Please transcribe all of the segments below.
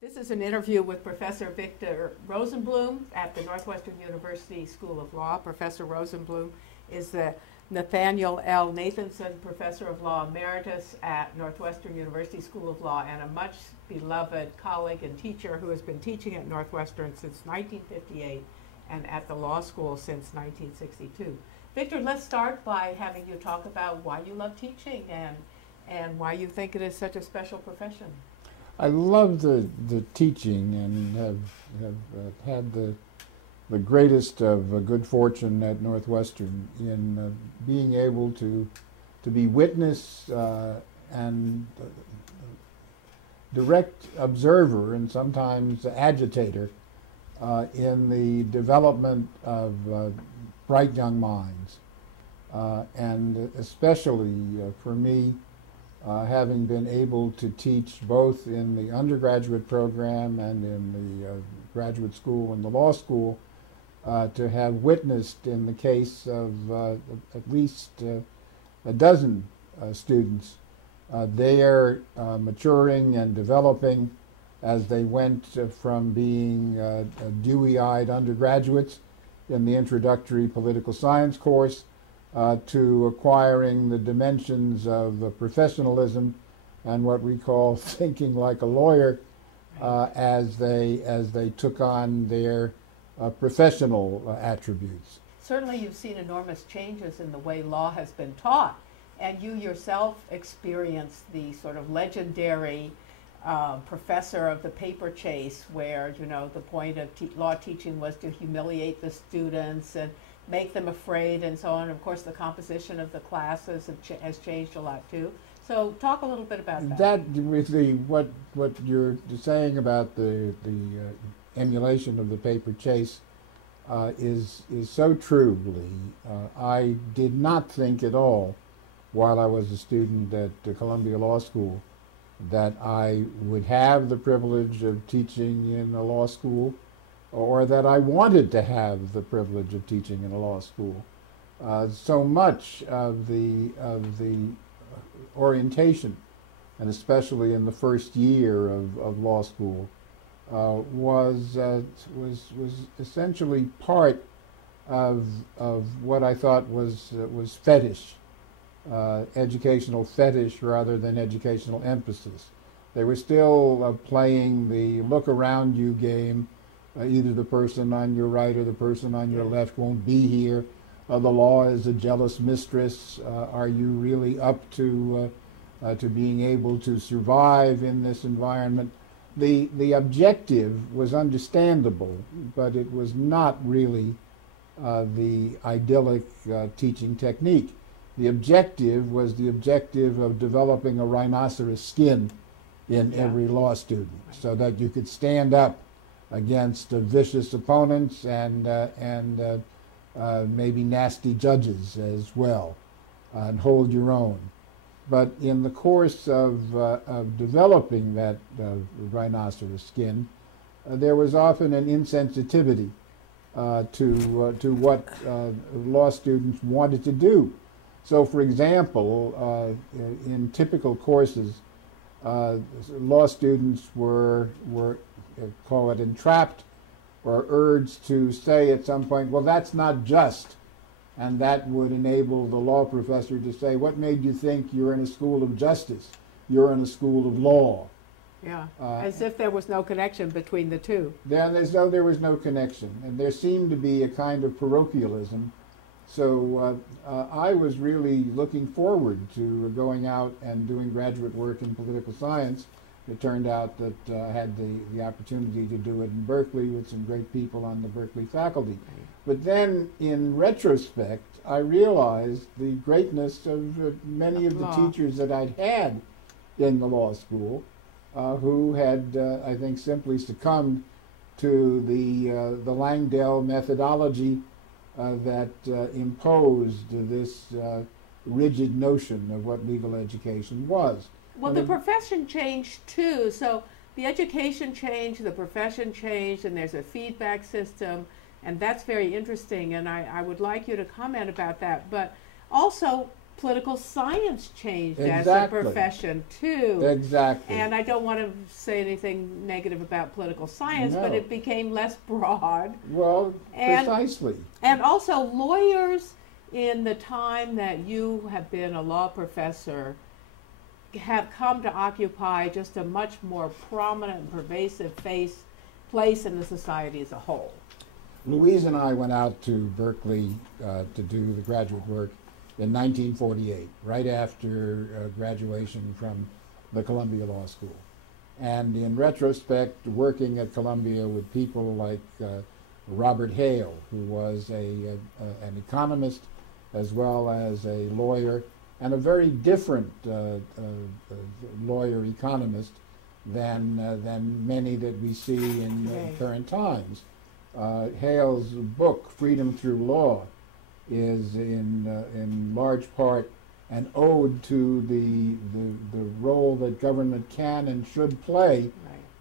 This is an interview with Professor Victor Rosenblum at the Northwestern University School of Law. Professor Rosenblum is the Nathaniel L. Nathanson Professor of Law Emeritus at Northwestern University School of Law and a much beloved colleague and teacher who has been teaching at Northwestern since 1958 and at the law school since 1962. Victor, let's start by having you talk about why you love teaching and why you think it is such a special profession. I love the teaching and have had the greatest of good fortune at Northwestern in being able to be witness and direct observer and sometimes agitator in the development of bright young minds. And especially for me, having been able to teach both in the undergraduate program and in the graduate school and the law school, to have witnessed in the case of at least a dozen students, their maturing and developing as they went from being dewy-eyed undergraduates in the introductory political science course to acquiring the dimensions of professionalism and what we call thinking like a lawyer as they took on their professional attributes. Certainly you've seen enormous changes in the way law has been taught, and you yourself experienced the sort of legendary professor of the paper chase where, you know, the point of law teaching was to humiliate the students and make them afraid and so on. Of course, the composition of the classes has changed a lot too. So talk a little bit about that. That with what you're saying about the emulation of the paper chase is so true, Leigh. I did not think at all while I was a student at Columbia Law School that I would have the privilege of teaching in a law school, or that I wanted to have the privilege of teaching in a law school. So much of the orientation, and especially in the first year of law school, was essentially part of what I thought was fetish, educational fetish rather than educational emphasis. They were still playing the look around you game. Either the person on your right or the person on your left won't be here. The law is a jealous mistress. Are you really up to being able to survive in this environment? The objective was understandable, but it was not really the idyllic teaching technique. The objective was the objective of developing a rhinoceros skin in every law student, so that you could stand up against vicious opponents and maybe nasty judges as well, and hold your own. But in the course of developing that rhinoceros skin, there was often an insensitivity to what law students wanted to do. So, for example, in typical courses, law students were call it entrapped or urged to say at some point, well, that's not just. And that would enable the law professor to say, what made you think you're in a school of justice? You're in a school of law. Yeah, as if there was no connection between the two. As though there was no connection. And there seemed to be a kind of parochialism. So I was really looking forward to going out and doing graduate work in political science. It turned out that I had the opportunity to do it in Berkeley with some great people on the Berkeley faculty. But then, in retrospect, I realized the greatness of many of the teachers that I'd had in the law school, who had, I think, simply succumbed to the Langdell methodology that imposed this rigid notion of what legal education was. Well, the profession changed too. So the education changed, the profession changed, and there's a feedback system, and that's very interesting. And I would like you to comment about that. But also, political science changed as Exactly. a profession too. Exactly. And I don't want to say anything negative about political science, but No. it became less broad. Well, And- precisely. And also, lawyers in the time that you have been a law professor have come to occupy just a much more prominent and pervasive place in the society as a whole. Louise and I went out to Berkeley to do the graduate work in 1948, right after graduation from the Columbia Law School. And in retrospect, working at Columbia with people like Robert Hale, who was an economist as well as a lawyer, and a very different lawyer economist than many that we see in current times. Hale's book, Freedom Through Law, is in large part an ode to the role that government can and should play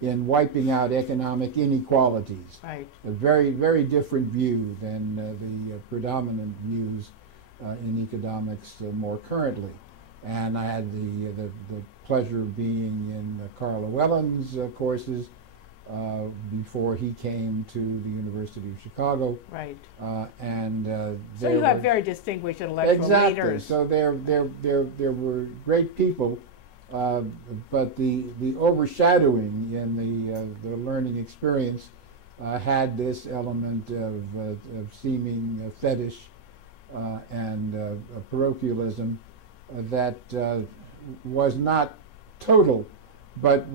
in wiping out economic inequalities. Right. A very, very different view than the predominant views in economics more currently. And I had the pleasure of being in Carl Llewellyn's courses before he came to the University of Chicago. Right. So you have very distinguished intellectual leaders. So there were great people, but the overshadowing in the learning experience had this element of seeming fetish and parochialism that was not total, but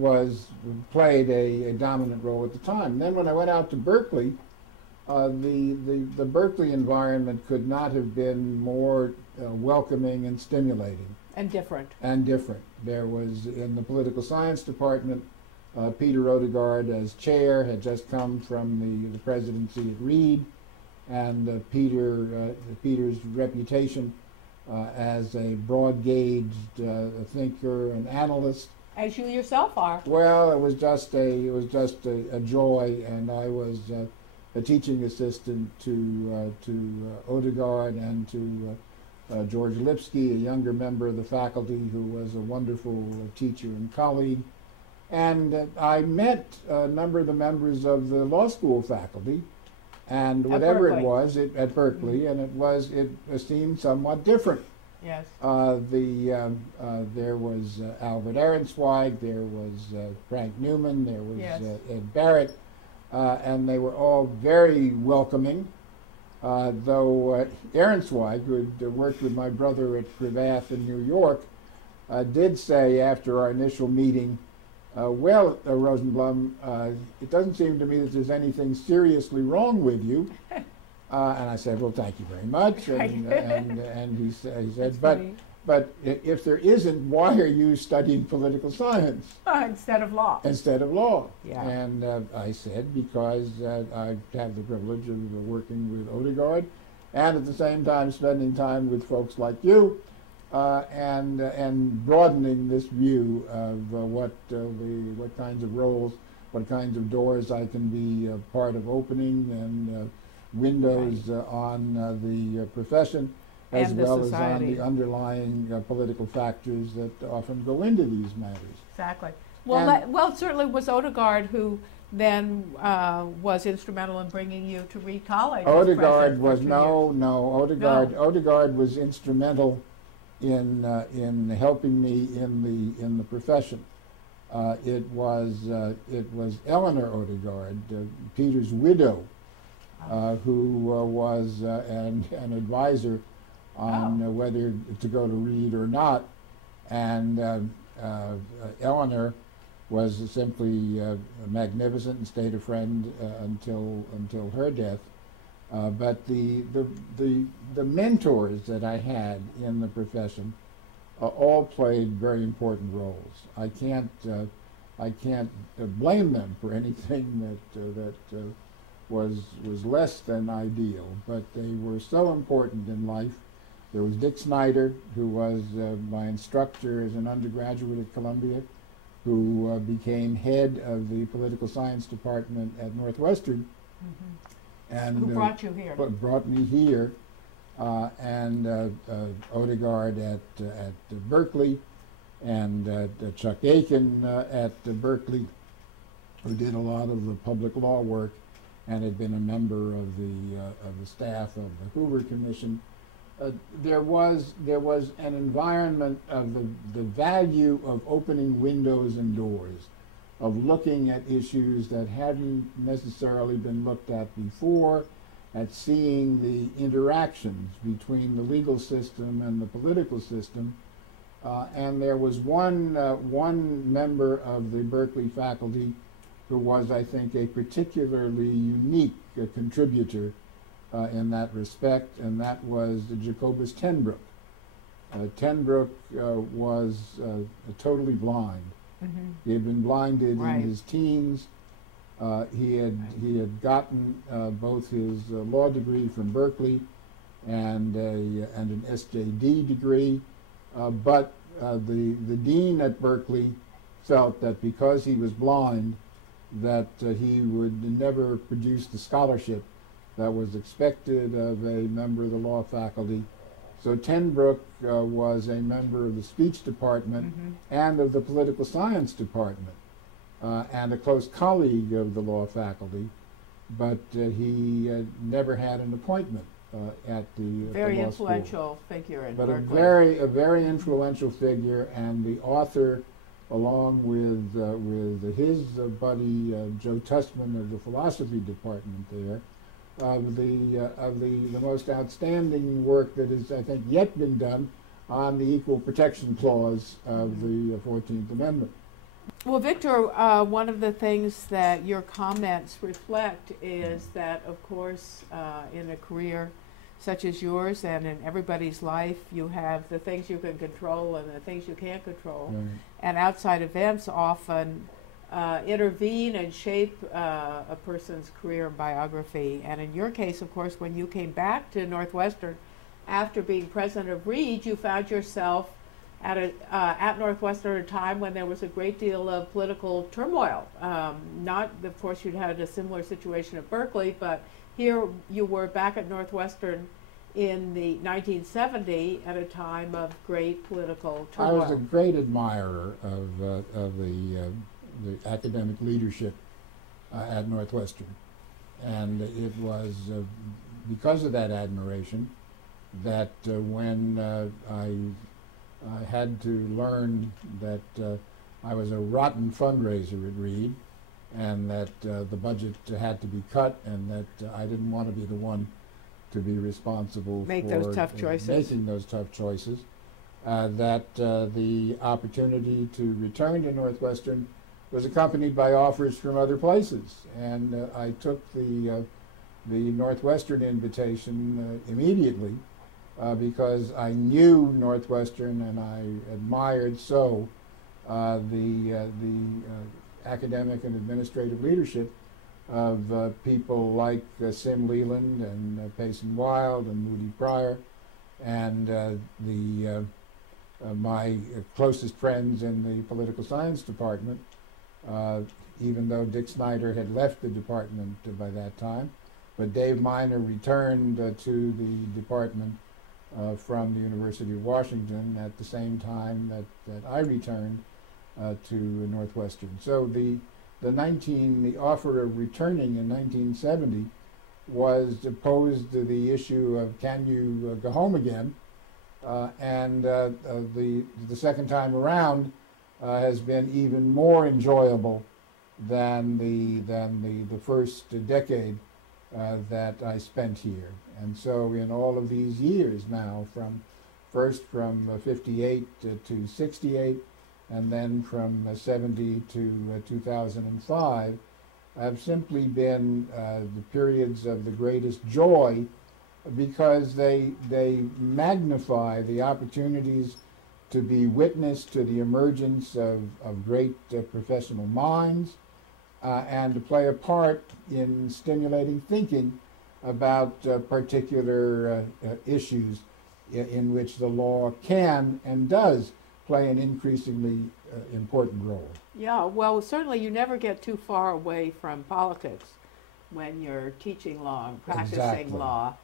played a dominant role at the time. And then when I went out to Berkeley, the Berkeley environment could not have been more welcoming and stimulating. And different. There was, in the political science department, Peter Odegaard as chair had just come from the presidency at Reed, and Peter's reputation as a broad-gauged thinker and analyst. As you yourself are. Well, it was just a joy, and I was a teaching assistant to Odegaard and to George Lipsky, a younger member of the faculty who was a wonderful teacher and colleague. And I met a number of the members of the law school faculty, and whatever it was at Berkeley, and it seemed somewhat different. Yes. There was Albert Ahrensweig, there was Frank Newman, there was Ed Barrett, and they were all very welcoming. Though Ahrensweig, who had worked with my brother at Cravath in New York, did say after our initial meeting, well, Rosenblum, it doesn't seem to me that there's anything seriously wrong with you. And I said, well, thank you very much. And he said, but if there isn't, why are you studying political science? Instead of law. Instead of law. Yeah. And I said, because I have the privilege of working with Odegaard, and at the same time spending time with folks like you, and broadening this view of what kinds of roles, what kinds of doors I can be part of opening, and windows on the profession, as and well as on the underlying political factors that often go into these matters. Exactly. Well, it certainly was Odegaard who then was instrumental in bringing you to Reed College. Odegaard was Odegaard was instrumental in helping me in the profession. It was Eleanor Odegaard, Peter's widow, who was an advisor on whether to go to Reed or not, and Eleanor was simply magnificent and stayed a friend until her death. But the mentors that I had in the profession all played very important roles. I can't blame them for anything that was less than ideal, but they were so important in life. There was Dick Snyder, who was my instructor as an undergraduate at Columbia, who became head of the political science department at Northwestern. Mm-hmm. And who brought you here? Brought me here. and Odegaard at Berkeley, and Chuck Aiken at Berkeley, who did a lot of the public law work and had been a member of the staff of the Hoover Commission. There was an environment of the value of opening windows and doors, of looking at issues that hadn't necessarily been looked at before, at seeing the interactions between the legal system and the political system. And there was one member of the Berkeley faculty who was, I think, a particularly unique contributor in that respect, and that was Jacobus Tenbrook. Tenbrook was totally blind. Mm-hmm. He had been blinded Right. in his teens. He had gotten both his law degree from Berkeley and an SJD degree, but the dean at Berkeley felt that because he was blind, that he would never produce the scholarship that was expected of a member of the law faculty. So Tenbrook was a member of the speech department Mm-hmm. and of the political science department, and a close colleague of the law faculty, but he never had an appointment at the Very law school. influential figure in But Berkeley. a very influential figure, and the author, along with his buddy Joe Tussman of the philosophy department there, of the most outstanding work that has, I think, yet been done on the Equal Protection Clause of the 14th Amendment. Well, Victor, one of the things that your comments reflect is that, of course, in a career such as yours and in everybody's life, you have the things you can control and the things you can't control. Right. And outside events often intervene and shape a person's career and biography. And in your case, of course, when you came back to Northwestern after being president of Reed, you found yourself at Northwestern at a time when there was a great deal of political turmoil. Not, of course, you'd had a similar situation at Berkeley, but here you were back at Northwestern in the 1970 at a time of great political turmoil. I was a great admirer of the academic leadership at Northwestern, and it was because of that admiration that when I had to learn that I was a rotten fundraiser at Reed, and that the budget had to be cut, and that I didn't want to be the one to be responsible Make for those tough choices. making those tough choices. That the opportunity to return to Northwestern was accompanied by offers from other places, and I took the Northwestern invitation immediately because I knew Northwestern and I admired so the academic and administrative leadership of people like Sim Leland and Payson Wild and Moody Pryor, and my closest friends in the political science department, even though Dick Snyder had left the department by that time. But Dave Miner returned to the department from the University of Washington at the same time that I returned to Northwestern. So the offer of returning in 1970 was posed to the issue of, can you go home again? And the second time around has been even more enjoyable than the first decade that I spent here. And so in all of these years now, from 58 to 68, and then from 70 to 2005, have simply been the periods of the greatest joy, because they magnify the opportunities to be witness to the emergence of great professional minds, and to play a part in stimulating thinking about particular issues in which the law can and does play an increasingly important role. Yeah, well, certainly you never get too far away from politics when you're teaching law and practicing Exactly. law.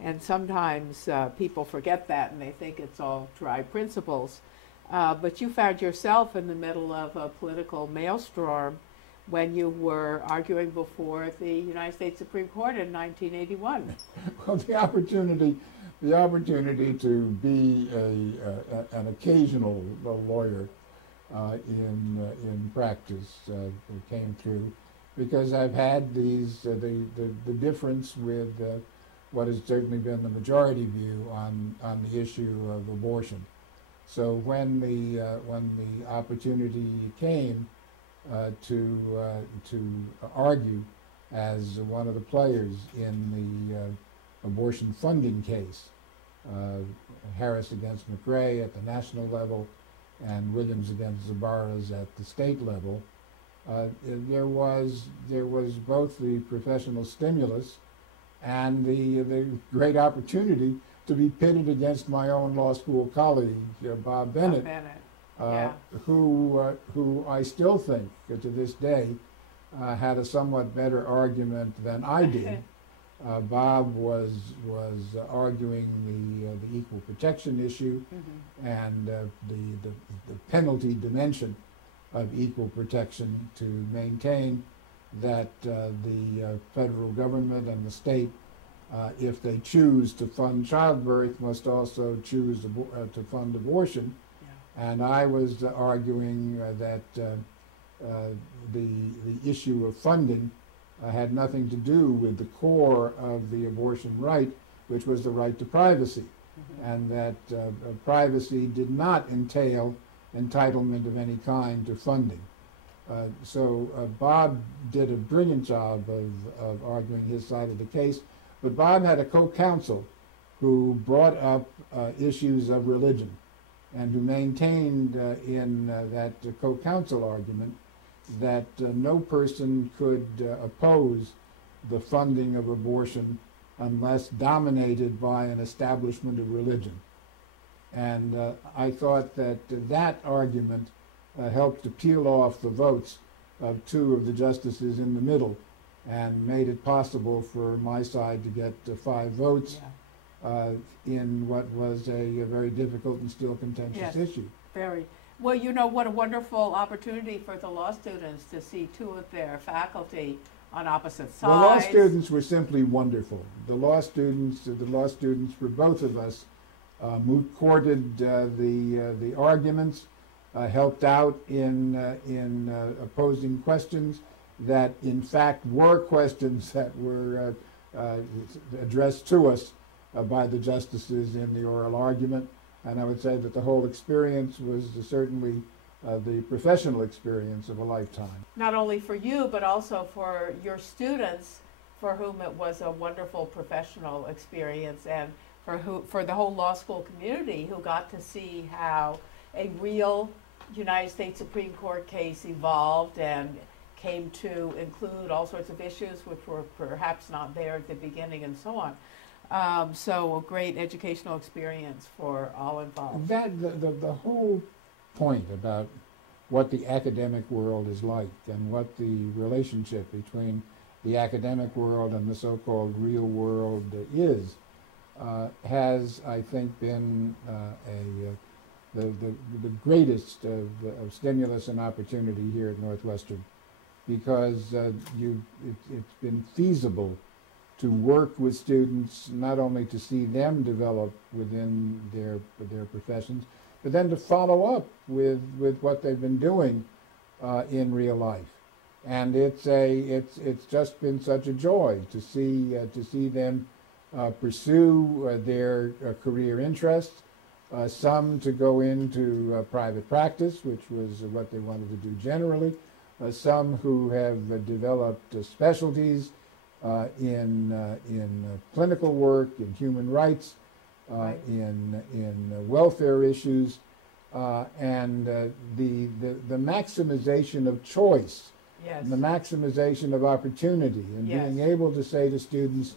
And sometimes people forget that and they think it's all dry principles. But you found yourself in the middle of a political maelstrom when you were arguing before the United States Supreme Court in 1981. Well, the opportunity to be an occasional lawyer in practice came through, because I've had the difference with what has certainly been the majority view on the issue of abortion. So when the opportunity came to argue as one of the players in the abortion funding case, Harris against McRae at the national level and Williams against Zabaras at the state level, there was both the professional stimulus and the great opportunity to be pitted against my own law school colleague, Bob Bienen, who I still think, to this day, had a somewhat better argument than I did. Bob was arguing the equal protection issue and the penalty dimension of equal protection, to maintain that the federal government and the state, if they choose to fund childbirth, must also choose to fund abortion. Yeah. And I was arguing that the issue of funding had nothing to do with the core of the abortion right, which was the right to privacy, and that privacy did not entail entitlement of any kind to funding. So Bob did a brilliant job of arguing his side of the case, but Bob had a co-counsel who brought up issues of religion and who maintained in that co-counsel argument that no person could oppose the funding of abortion unless dominated by an establishment of religion. And I thought that that argument helped to peel off the votes of two of the justices in the middle and made it possible for my side to get 5 votes in what was a very difficult and still contentious issue. Very. Well, you know, what a wonderful opportunity for the law students to see 2 of their faculty on opposite sides. The law students were simply wonderful. The law students for both of us moot courted the arguments, helped out in opposing questions that in fact were questions that were addressed to us by the justices in the oral argument. And I would say that the whole experience was certainly the professional experience of a lifetime. Not only for you, but also for your students, for whom it was a wonderful professional experience, and for the whole law school community, who got to see how a real United States Supreme Court case evolved and came to include all sorts of issues which were perhaps not there at the beginning, and so on. So a great educational experience for all involved. The whole point about what the academic world is like and what the relationship between the academic world and the so-called real world is has, I think, been the greatest of stimulus and opportunity here at Northwestern, because it's been feasible to work with students, not only to see them develop within their professions, but then to follow up with what they've been doing in real life. And it's just been such a joy to see them pursue their career interests. Some to go into private practice, which was what they wanted to do generally. Some who have developed specialties in clinical work, in human rights, in welfare issues, and the maximization of choice, and the maximization of opportunity, and being able to say to students,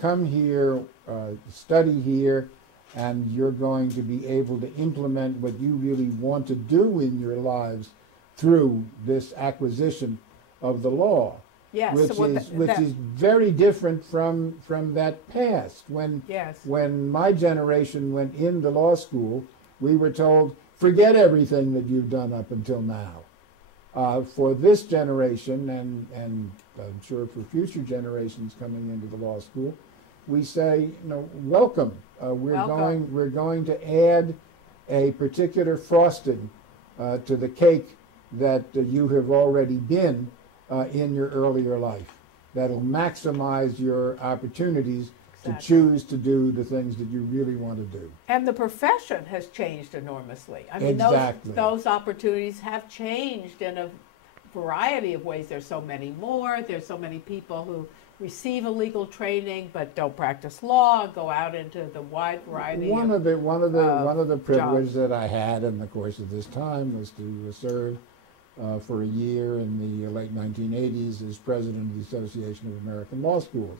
come here, study here, and you're going to be able to implement what you really want to do in your lives through this acquisition of the law. Yes. which so is very different from that past. Yes. When my generation went into law school, we were told, forget everything that you've done up until now. For this generation, and I'm sure for future generations coming into the law school, we say, welcome. We're going to add a particular frosting to the cake that you have already been in your earlier life. That'll maximize your opportunities to choose to do the things that you really want to do. And the profession has changed enormously. I mean, exactly. those opportunities have changed in a variety of ways. There's so many more. There's so many people who receive a legal training but don't practice law, go out into the wide variety one of the privileges jobs that I had in the course of this time was to serve for a year in the late 1980s as president of the Association of American Law Schools,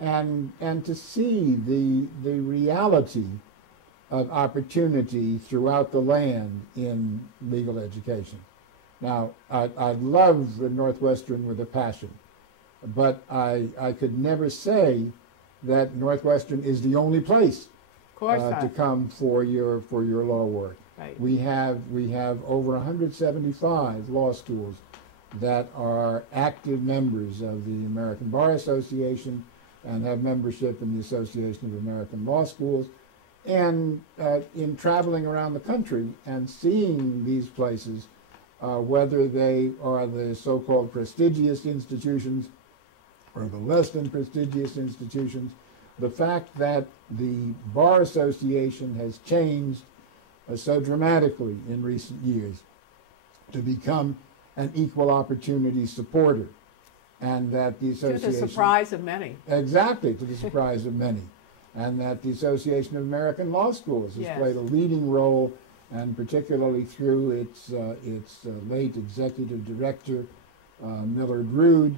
and to see the reality of opportunity throughout the land in legal education. Now, I love the Northwestern with a passion, but I could never say that Northwestern is the only place to come for your law work. Right. We have over 175 law schools that are active members of the American Bar Association and have membership in the Association of American Law Schools. And in traveling around the country and seeing these places, whether they are the so-called prestigious institutions or the less than prestigious institutions, the fact that the Bar Association has changed so dramatically in recent years to become an equal opportunity supporter, and that the association... To the surprise of many. Exactly, to the surprise of many. And that the Association of American Law Schools has played a leading role, and particularly through its late executive director, Millard Rood,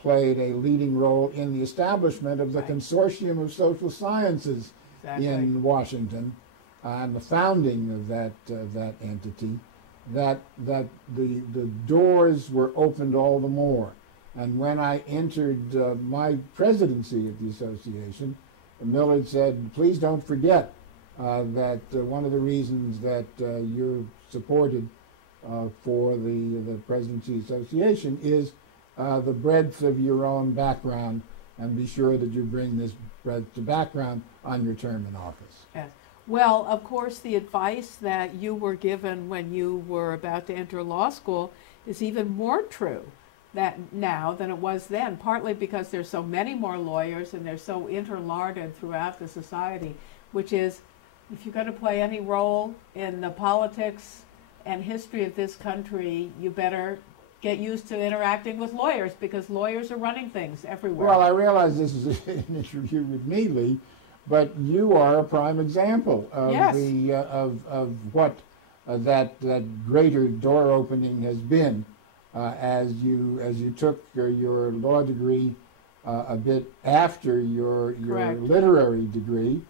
played a leading role in the establishment of the Consortium of Social Sciences in Washington, and the founding of that entity, that the doors were opened all the more. And when I entered my presidency of the association, Millard said, please don't forget that one of the reasons that you're supported for the Presidency Association is the breadth of your own background, and be sure that you bring this breadth of background on your term in office. Yes. Well, of course, the advice that you were given when you were about to enter law school is even more true now than it was then, partly because there's so many more lawyers and they're so interlarded throughout the society, which is, if you're going to play any role in the politics and history of this country, you better get used to interacting with lawyers, because lawyers are running things everywhere. Well, I realize this is an interview with me, Leigh, but you are a prime example of of what that greater door opening has been as you took your law degree a bit after your literary degree,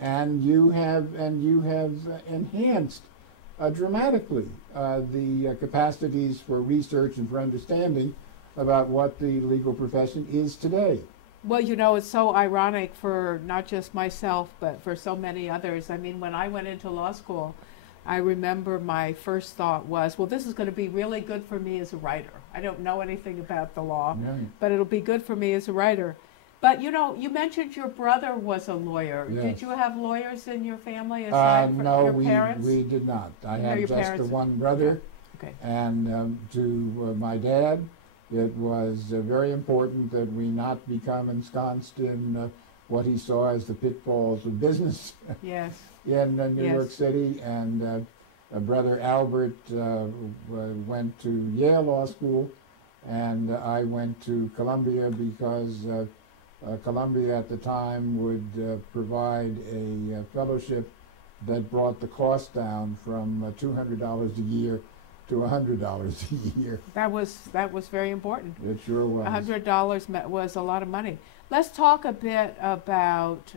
and you have enhanced dramatically the capacities for research and for understanding about what the legal profession is today. Well, you know, it's so ironic for not just myself, but for so many others. I mean, when I went into law school, I remember my first thought was, well, this is going to be really good for me as a writer. I don't know anything about the law, but it'll be good for me as a writer. But, you know, you mentioned your brother was a lawyer. Yes. Did you have lawyers in your family aside from your parents? No, we did not. I had just parents? the one brother. Okay. And to my dad, it was very important that we not become ensconced in what he saw as the pitfalls of business Yes. in New York City. And brother Albert went to Yale Law School, and I went to Columbia because Columbia at the time would provide a fellowship that brought the cost down from $200 a year to $100 a year. That was very important. It sure was. $100 was a lot of money. Let's talk a bit about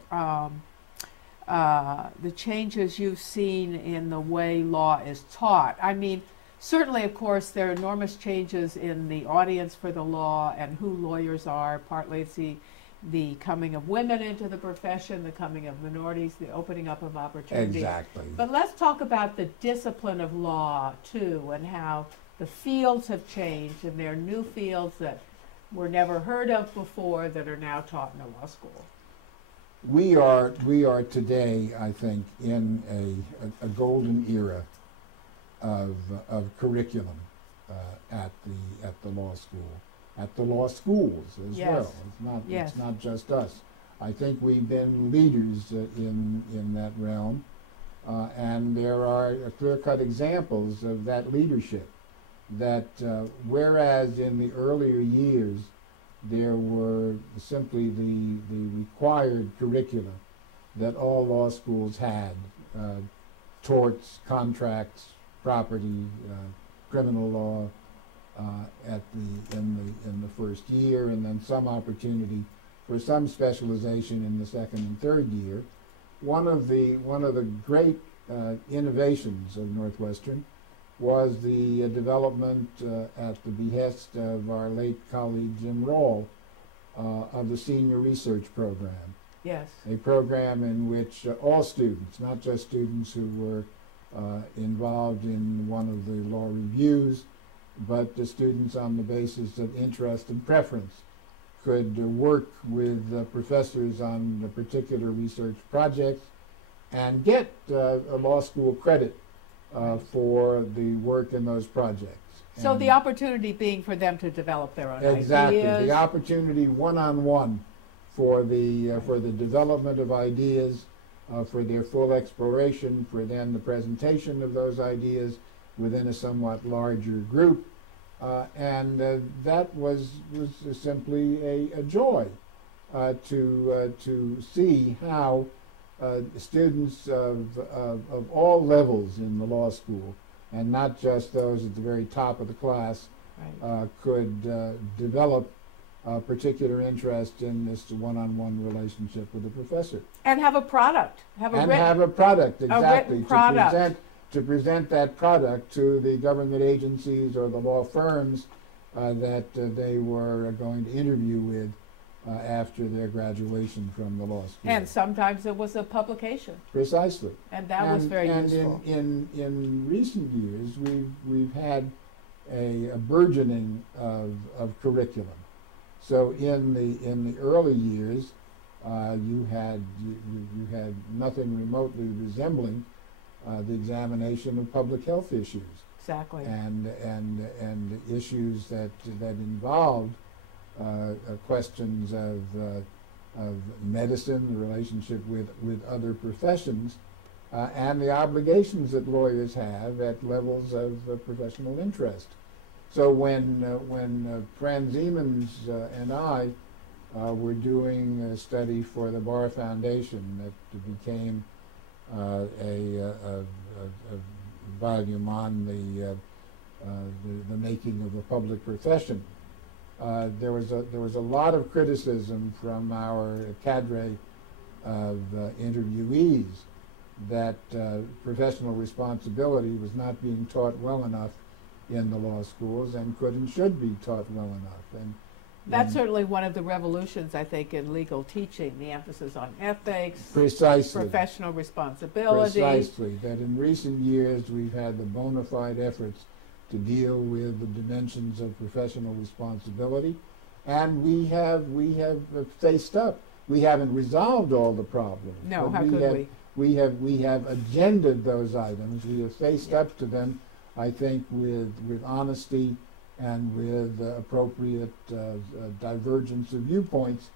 the changes you've seen in the way law is taught. I mean, Certainly, of course, there are enormous changes in the audience for the law and who lawyers are. Partly it's the coming of women into the profession, the coming of minorities, the opening up of opportunities. Exactly. But let's talk about the discipline of law, too, and how the fields have changed, and there are new fields that were never heard of before that are now taught in a law school. We are today, I think, in a golden era of curriculum at the law school, at the law schools as Yes. well. Yes. It's not just us. I think we've been leaders in that realm, and there are clear-cut examples of that leadership. That whereas in the earlier years there were simply the required curricula that all law schools had, torts, contracts, property, criminal law in the first year, and then some opportunity for some specialization in the second and third year. One of the great innovations of Northwestern was the development at the behest of our late colleague Jim Rawle of the Senior Research Program. Yes. A program in which all students, not just students who were involved in one of the law reviews, but the students on the basis of interest and preference could work with professors on the particular research projects and get a law school credit for the work in those projects. So the opportunity being for them to develop their own exactly, ideas. the opportunity one-on-one for the development of ideas, for their full exploration, for then the presentation of those ideas within a somewhat larger group, and that was simply a joy to see how students of all levels in the law school, and not just those at the very top of the class, Right. could develop a particular interest in this one-on-one relationship with the professor. And have a product. Have A product, exactly. written product. To present that product to the government agencies or the law firms that they were going to interview with after their graduation from the law school. And sometimes it was a publication. Precisely. And that was very useful. And in recent years, we've had a burgeoning of curriculum. So in the early years, you had nothing remotely resembling the examination of public health issues. Exactly. And issues that involved questions of medicine, the relationship with other professions, and the obligations that lawyers have at levels of professional interest. So when Franz Siemens and I were doing a study for the Bar Foundation that became a volume on the making of a public profession, there was a lot of criticism from our cadre of interviewees that professional responsibility was not being taught well enough in the law schools and could and should be taught well enough. And that's certainly one of the revolutions, I think, in legal teaching, the emphasis on ethics, precisely, professional responsibility. Precisely, that in recent years we've had the bona fide efforts to deal with the dimensions of professional responsibility, and we have faced up. We haven't resolved all the problems. No, how could we? We have agended those items. We have faced up to them, I think, with honesty and with appropriate divergence of viewpoints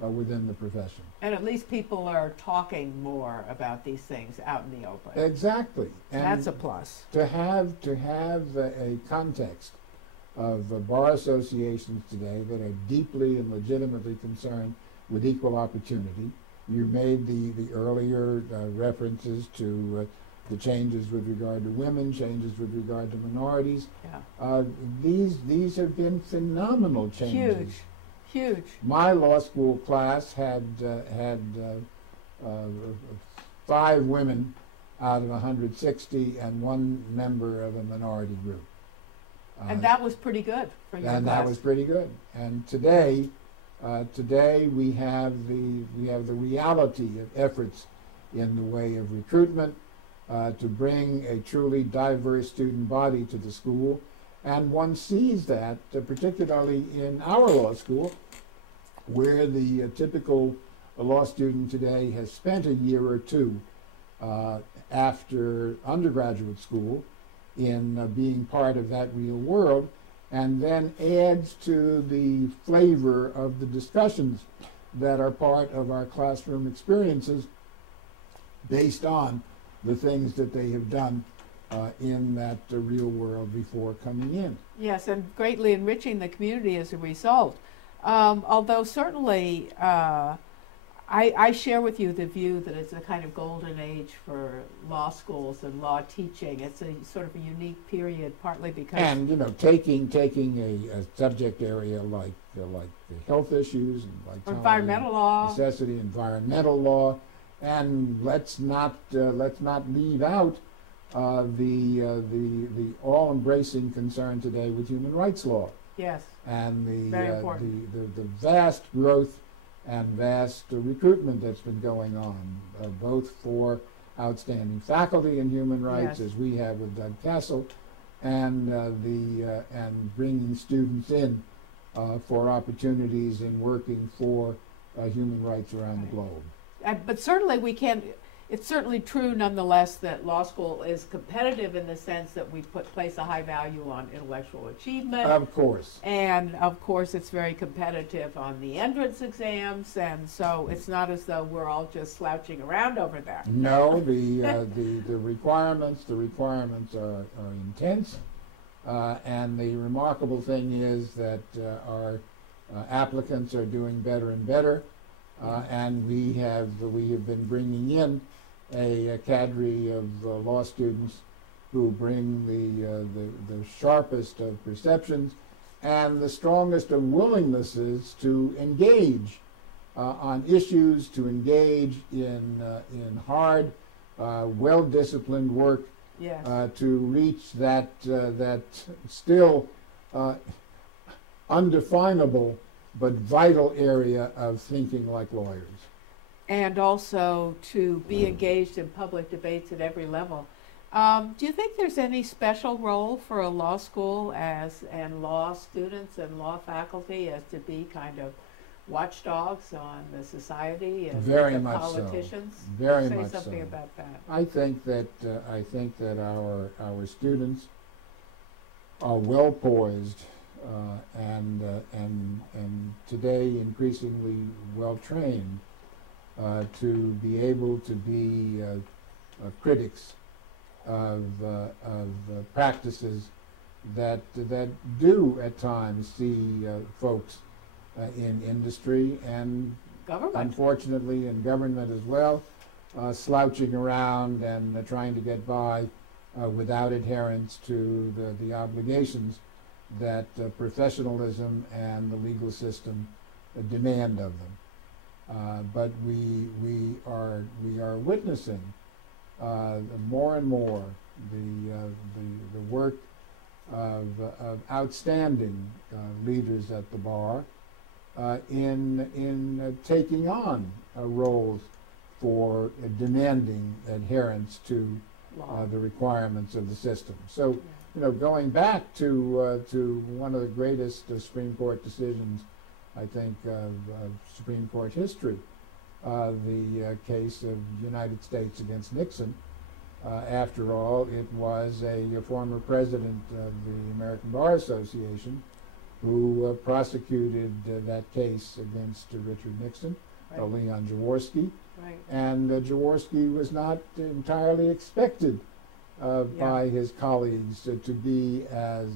within the profession. And at least people are talking more about these things out in the open. Exactly. And that's a plus. To have a context of bar associations today that are deeply and legitimately concerned with equal opportunity. You made the earlier references to the changes with regard to women, changes with regard to minorities. Yeah. These have been phenomenal changes. Huge. My law school class had 5 women out of 160 and 1 member of a minority group. And that was pretty good for your And class. that was pretty good. And today we have the reality of efforts in the way of recruitment to bring a truly diverse student body to the school. And one sees that particularly in our law school, where the typical law student today has spent a year or two after undergraduate school in being part of that real world, and then adds to the flavor of the discussions that are part of our classroom experiences based on the things that they have done in that real world before coming in. Yes, and greatly enriching the community as a result. Although certainly I share with you the view that it's a kind of golden age for law schools and law teaching. It's a sort of a unique period, partly because... And, you know, taking a subject area like the health issues and vitality, environmental law, necessity, environmental law, and let's not leave out the all-embracing concern today with human rights law. Yes. And Very important. the vast growth and vast recruitment that's been going on, both for outstanding faculty in human rights, Yes. as we have with Doug Castle, and and bringing students in for opportunities in working for human rights around the globe. But certainly we can't, it's certainly true nonetheless that law school is competitive in the sense that we place a high value on intellectual achievement. Of course. And of course it's very competitive on the entrance exams, and so it's not as though we're all just slouching around over there. No, the requirements are intense, and the remarkable thing is that our applicants are doing better and better, and we have been bringing in a cadre of law students who bring the sharpest of perceptions and the strongest of willingnesses to engage on issues, to engage in hard, well-disciplined work. Yes. To reach that still undefinable but vital area of thinking like lawyers. And also to be engaged in public debates at every level. Do you think there's any special role for a law school and law students and law faculty as to be kind of watchdogs on the society and Very the much politicians? so. Very Say much something so. about that. I think that our students are well poised and today increasingly well trained to be able to be critics of practices that do at times see folks in industry and Government. unfortunately in government as well, slouching around and trying to get by without adherence to the obligations that professional,ism and the legal system demand of them. But we are witnessing more and more the work of outstanding leaders at the bar in taking on roles for demanding adherence to the requirements of the system. So, you know, going back to one of the greatest Supreme Court decisions, I think, of Supreme Court history, the case of United States against Nixon. After all, it was a former president of the American Bar Association who prosecuted that case against Richard Nixon, Right. Leon Jaworski. Right. And Jaworski was not entirely expected by his colleagues to be as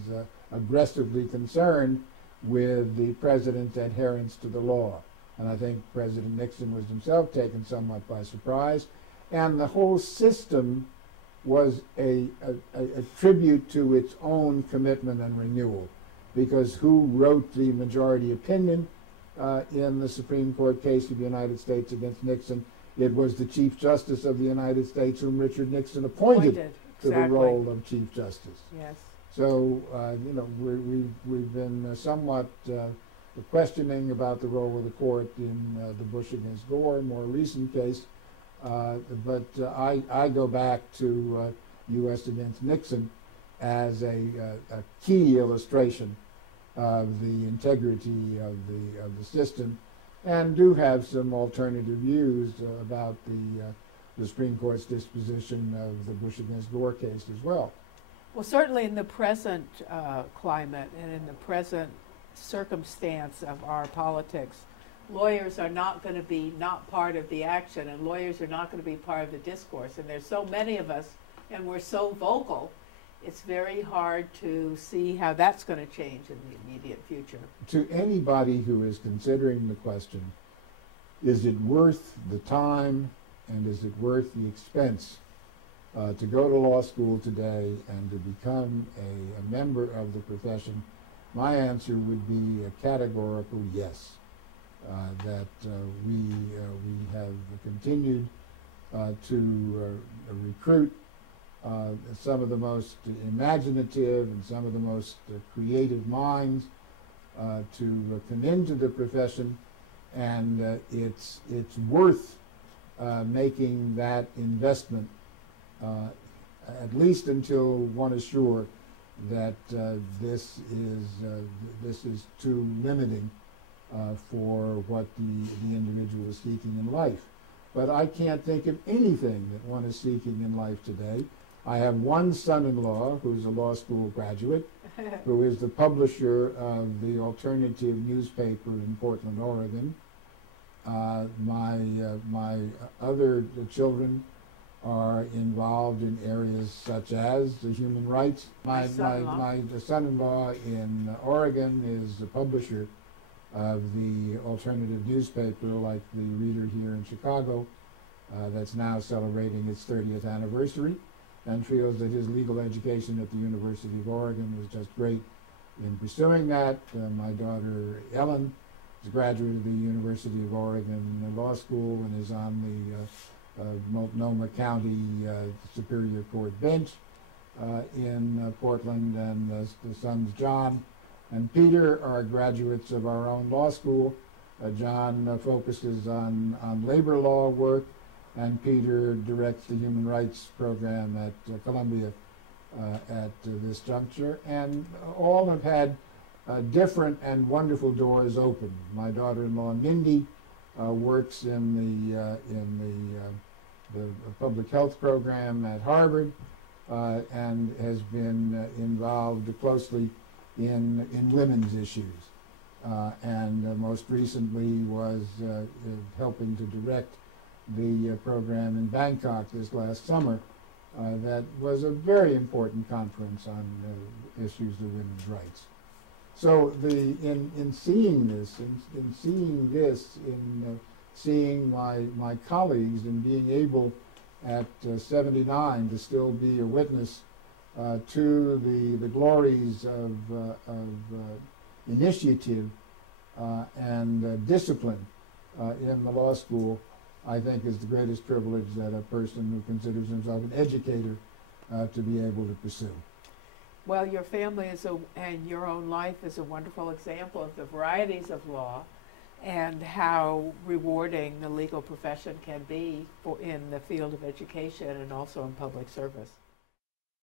aggressively concerned with the president's adherence to the law. And I think President Nixon was himself taken somewhat by surprise. And the whole system was a tribute to its own commitment and renewal. Because who wrote the majority opinion in the Supreme Court case of the United States against Nixon? It was the Chief Justice of the United States whom Richard Nixon appointed to the role of Chief Justice. Yes. So, we've been somewhat questioning about the role of the court in the Bush against Gore, more recent case. But I go back to U.S. against Nixon as a key illustration of the integrity of the system, and do have some alternative views about the Supreme Court's disposition of the Bush against Gore case as well. Well, certainly in the present climate and in the present circumstance of our politics, lawyers are not going to be not part of the action, and lawyers are not going to be part of the discourse. And there's so many of us, and we're so vocal, it's very hard to see how that's going to change in the immediate future. To anybody who is considering the question, is it worth the time and is it worth the expense to go to law school today and to become a member of the profession? My answer would be a categorical yes. That we have continued to recruit some of the most imaginative and some of the most creative minds to come into the profession, and it's worth making that investment at least until one is sure that this is too limiting for what the individual is seeking in life. But I can't think of anything that one is seeking in life today. I have one son-in-law who's a law school graduate, who is the publisher of the alternative newspaper in Portland, Oregon. My other children are involved in areas such as the human rights. My son-in-law in Oregon is the publisher of the alternative newspaper, like the Reader here in Chicago, that's now celebrating its 30th anniversary, and feels that his legal education at the University of Oregon was just great in pursuing that. My daughter Ellen is a graduate of the University of Oregon Law School and is on the Multnomah County Superior Court bench in Portland, and the sons John and Peter are graduates of our own law school. John focuses on labor law work, and Peter directs the human rights program at Columbia at this juncture. And all have had different and wonderful doors open. My daughter-in-law Mindy works in the public health program at Harvard and has been involved closely in women's issues, and most recently was helping to direct the program in Bangkok this last summer. That was a very important conference on issues of women's rights. So in seeing this, in seeing my colleagues and being able at 79 to still be a witness to the glories of initiative and discipline in the law school, I think is the greatest privilege that a person who considers himself an educator to be able to pursue. Well, your family and your own life is a wonderful example of the varieties of law and how rewarding the legal profession can be in the field of education and also in public service.